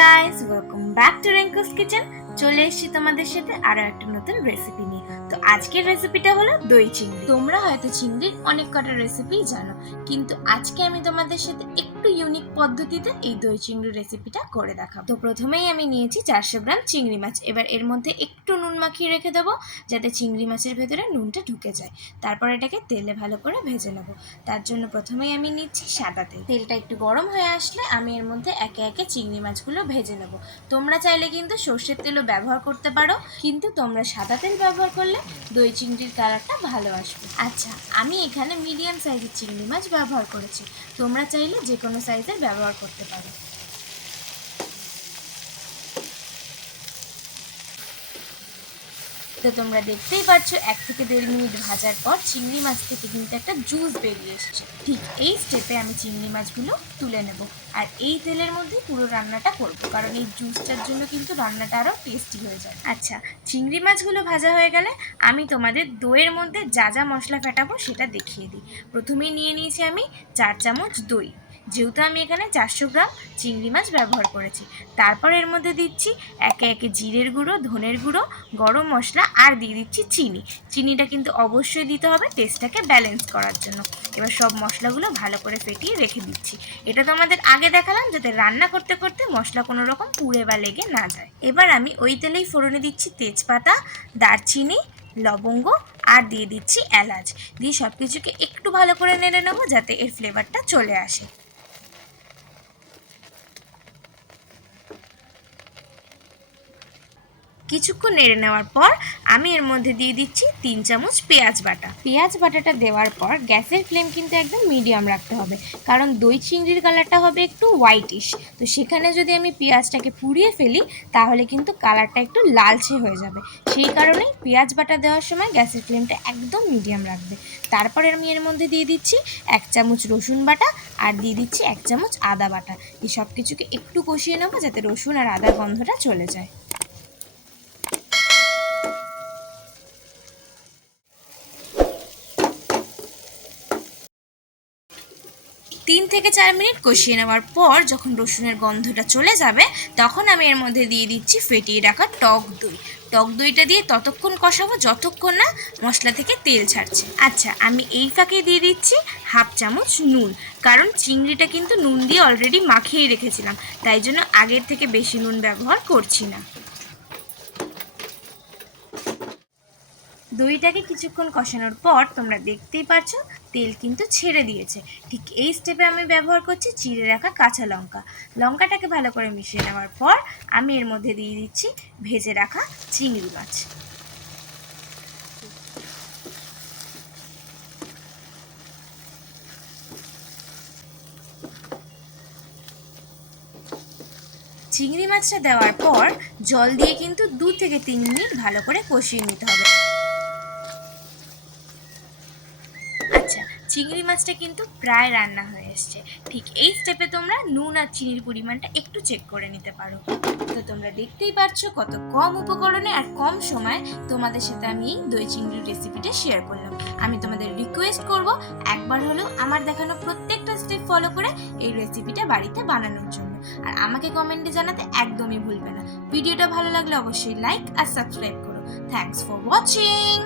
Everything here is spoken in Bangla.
Guys, welcome back to Rinku's kitchen. চলে এসেছি তোমাদের সাথে আরো একটা নতুন রেসিপি নিয়ে। তো আজকের রেসিপিটা হলো দই চিংড়ি। তোমরা হয়তো চিংড়ির অনেক কটা রেসিপি জানো, কিন্তু আজকে আমি তোমাদের সাথে একটু ইউনিক পদ্ধতিতে এই দই চিংড়ি রেসিপিটা করে দেখাবো। তো প্রথমেই আমি নিয়েছি 400 গ্রাম চিংড়ি মাছ। এবার এর মধ্যে একটু নুন মাখিয়ে রেখে দেবো, যাতে চিংড়ি মাছের ভেতরে নুনটা ঢুকে যায়। তারপর এটাকে তেলে ভালো করে ভেজে নেবো। তার জন্য প্রথমেই আমি নিচ্ছি সাদা তেল। তেলটা একটু গরম হয়ে আসলে আমি এর মধ্যে একে একে চিংড়ি মাছগুলো ভেজে নেব। তোমরা চাইলে কিন্তু সর্ষের তেলও ব্যবহার করতে পারো, কিন্তু তোমরা সাদা তেল ব্যবহার করলে দই চিংড়ির কালারটা ভালো আসবে। আচ্ছা, আমি এখানে মিডিয়াম সাইজের চিংড়ি মাছ ব্যবহার করেছি, তোমরা চাইলে যে কোনো সাইজের ব্যবহার করতে পারো। তো তোমরা দেখতেই পাচ্ছ 1 থেকে 1.5 মিনিট ভাজার পর চিংড়ি মাছ থেকে কিন্তু একটা জুস বেরিয়ে এসেছে। ঠিক এই স্টেপে আমি চিংড়ি মাছগুলো তুলে নেব, আর এই তেলের মধ্যে পুরো রান্নাটা করব, কারণ এই জুসটার জন্য কিন্তু রান্নাটা আরও টেস্টি হয়ে যায়। আচ্ছা, চিংড়ি মাছগুলো ভাজা হয়ে গেলে আমি তোমাদের দইয়ের মধ্যে যা যা মশলা ফেটাবো সেটা দেখিয়ে দিই। প্রথমেই নিয়ে নিয়েছি আমি 4 চামচ দই, যেহেতু আমি এখানে 400 গ্রাম চিংড়ি মাছ ব্যবহার করেছি। তারপর এর মধ্যে দিচ্ছি একে একে জিরের গুঁড়ো, ধনের গুঁড়ো, গরম মশলা, আর দিয়ে দিচ্ছি চিনি। চিনিটা কিন্তু অবশ্যই দিতে হবে টেস্টটাকে ব্যালেন্স করার জন্য। এবার সব মশলাগুলো ভালো করে ফেটিয়ে রেখে দিচ্ছি। এটা তো আমাদের আগে দেখালাম, যাতে রান্না করতে করতে মশলা কোনো রকম পুড়ে বা লেগে না যায়। এবার আমি ওই তেলেই ফোড়নে দিচ্ছি তেজপাতা, দারচিনি, লবঙ্গ, আর দিয়ে দিচ্ছি এলাচ। দিয়ে সব কিছুকে একটু ভালো করে নেড়ে নেবো, যাতে এর ফ্লেভারটা চলে আসে। কিছুক্ষণ নেড়ে নেওয়ার পর আমি এর মধ্যে দিয়ে দিচ্ছি 3 চামচ পেঁয়াজ বাটা। পেঁয়াজ বাটাটা দেওয়ার পর গ্যাসের ফ্লেম কিন্তু একদম মিডিয়াম রাখতে হবে, কারণ দই চিংড়ির কালারটা হবে একটু হোয়াইটিশ। তো সেখানে যদি আমি পেঁয়াজটাকে পুড়িয়ে ফেলি, তাহলে কিন্তু কালারটা একটু লালচে হয়ে যাবে। সেই কারণেই পেঁয়াজ বাটা দেওয়ার সময় গ্যাসের ফ্লেমটা একদম মিডিয়াম রাখবে। তারপরে আমি এর মধ্যে দিয়ে দিচ্ছি 1 চামচ রসুন বাটা, আর দিয়ে দিচ্ছি 1 চামচ আদা বাটা। এই সব কিছুকে একটু কষিয়ে নেবো, যাতে রসুন আর আদার গন্ধটা চলে যায়। 3 থেকে 4 মিনিট কষিয়ে নেওয়ার পর যখন রসুনের গন্ধটা চলে যাবে, তখন আমি এর মধ্যে দিয়ে দিচ্ছি ফেটিয়ে রাখা টক দই। টক দইটা দিয়ে ততক্ষণ কষাবো যতক্ষণ না মশলা থেকে তেল ছাড়ছে। আচ্ছা, আমি এই ফাঁকে দিয়ে দিচ্ছি 1/2 চামচ নুন, কারণ চিংড়িটা কিন্তু নুন দিয়ে অলরেডি মাখিয়ে রেখেছিলাম, তাই জন্য আগের থেকে বেশি নুন ব্যবহার করছি না। দইটাকে কিছুক্ষণ কষানোর পর তোমরা দেখতেই পাচ্ছ তেল কিন্তু ছেড়ে দিয়েছে। ঠিক এই স্টেপে আমি ব্যবহার করছি চিড়ে রাখা কাঁচা লঙ্কা। লঙ্কাটাকে ভালো করে মিশিয়ে নেওয়ার পর আমি এর মধ্যে দিয়ে দিচ্ছি ভেজে রাখা চিংড়ি মাছ। চিংড়ি মাছটা দেওয়ার পর জল দিয়ে কিন্তু 2 থেকে 3 মিনিট ভালো করে কষিয়ে নিতে হবে। আচ্ছা, চিংড়ি মাছটা কিন্তু প্রায় রান্না হয়ে এসছে। ঠিক এই স্টেপে তোমরা নুন আর চিনির পরিমাণটা একটু চেক করে নিতে পারো। তো তোমরা দেখতেই পাচ্ছ কত কম উপকরণে আর কম সময়ে তোমাদের সাথে আমি এই দই চিংড়ির রেসিপিটা শেয়ার করলাম। আমি তোমাদের রিকোয়েস্ট করব, একবার হলেও আমার দেখানো প্রত্যেকটা স্টেপ ফলো করে এই রেসিপিটা বাড়িতে বানানোর জন্য। আর আমাকে কমেন্টে জানাতে একদমই ভুলবে না। ভিডিওটা ভালো লাগলে অবশ্যই লাইক আর সাবস্ক্রাইব করো। Thanks for watching.